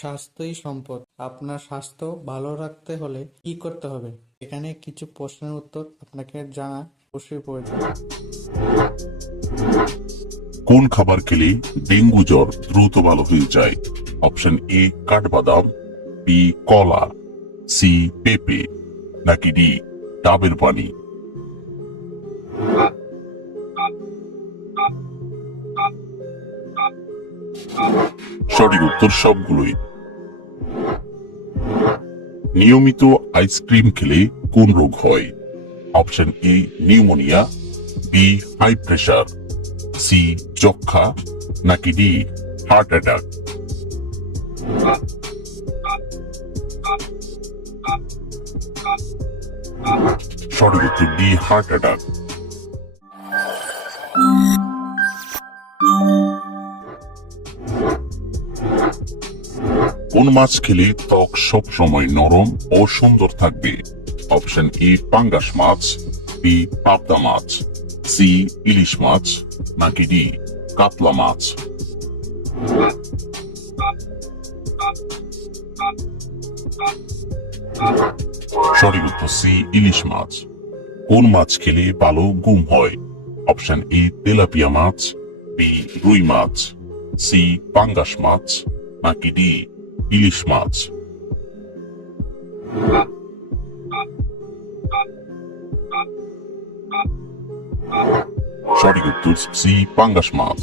স্বাস্থ্যই সম্পদ। আপনার স্বাস্থ্য ভালো রাখতে হলে কি করতে হবে? এখানে কিছু প্রশ্নের উত্তর আপনাকে জানা অবশ্যই প্রয়োজন। কোন খাবার খেলে ডেঙ্গু জ্বর দ্রুত ভালো হয়ে যায়? অপশন এ কাঠবাদাম, বি কলা, সি পেঁপে, নাকি ডি ডাবের পানি? সঠিক উত্তর সবগুলোই। নিয়মিত আইসক্রিম খেলে কোন রোগ হয়? Option A pneumonia, B high pressure, C যক্ষা, নাকি ডি হার্ট অ্যাটাক? সঠিক উত্তর ডি হার্ট অ্যাটাক। কোন মাছ খেলে ত্বক সব সময় নরম ও সুন্দর থাকবে? অপশন এ পাঙ্গাস মাছ, বি পাবদা মাছ, সি ইলিশ মাছ, নাকি ডি কাতলা মাছ? সঠিক উত্তর সি ইলিশ মাছ। কোন মাছ খেলে ভালো ঘুম হয়? অপশন এ তেলাপিয়া মাছ, বি রুই মাছ, সি পাঙ্গাস মাছ, নাকি ডি ইলিশ মাছ? সঠিক উত্তর সি পাঙ্গাস মাছ।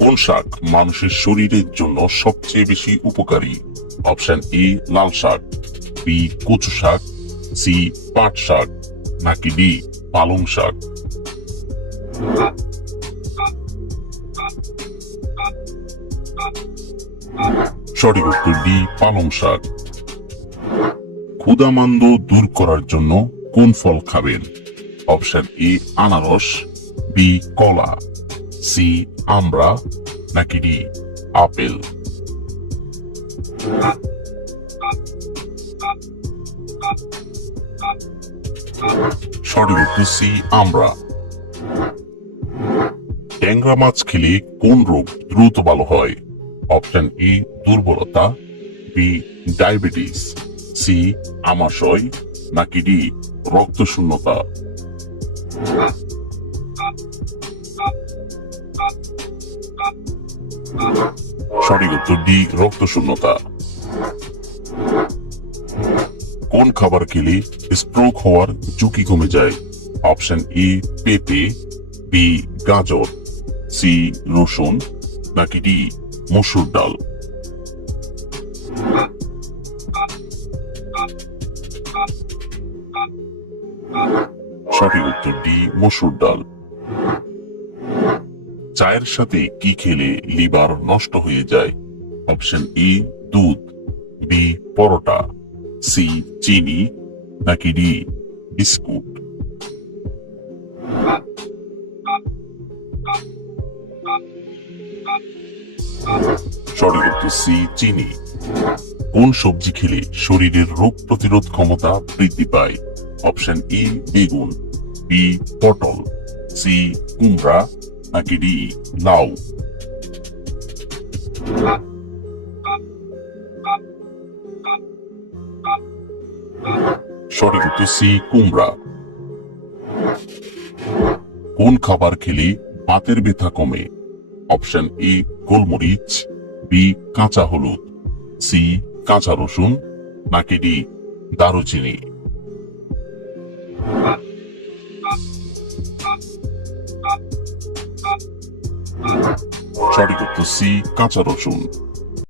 কোন শাক মানুষের শরীরের জন্য সবচেয়ে বেশি উপকারী? অপশন এ লাল শাক, বি কচু শাক, সি পাট শাক, নাকি ডি পালং শাক? সঠিক উত্তর ডি পালং শাক। ক্ষুধামান্দ দূর করার জন্য কোন ফল খাবেন? অপশন এ আনারস, বি কলা, সি আমড়া, নাকি ডি আপেল? সঠিক উত্তর সি আমড়া। ট্যাংরা মাছ খেলে কোন রোগ দ্রুত ভালো হয়? অপশন এ দুর্বলতা, বি ডায়াবেটিস, সি আমাশয়, নাকি ডি রক্ত শূন্যতা? সঠিক উত্তর ডি রক্ত শূন্যতা। কোন খাবার খেলে স্ট্রোক হওয়ার ঝুঁকি কমে যায়? অপশন এ পেঁপে, বি গাজর, সি রসুন, নাকি ডি মসুর ডাল? সঠিক উত্তর ডি মসুর ডাল। চায়ের সাথে কি খেলে লিভার নষ্ট হয়ে যায়? অপশন এ দুধ, বি পরোটা, সি চিনি, নাকি ডি বিস্কুট? সঠিক উত্তর সি চিনি। কোন সবজি খেলে শরীরের রোগ প্রতিরোধ ক্ষমতা বৃদ্ধি পায়? অপশন এ বেগুন, বি পটল, সি কুমড়া, নাকি ডি লাউ? সঠিক উত্তর সি কুমড়া। কোন খাবার খেলে বাতের ব্যথা কমে? অপশন এ গোলমরিচ, বি কাঁচা হলুদ, সি কাঁচা রসুন, নাকি ডি দারুচিনি? সঠিক উত্তর সি কাঁচা রসুন।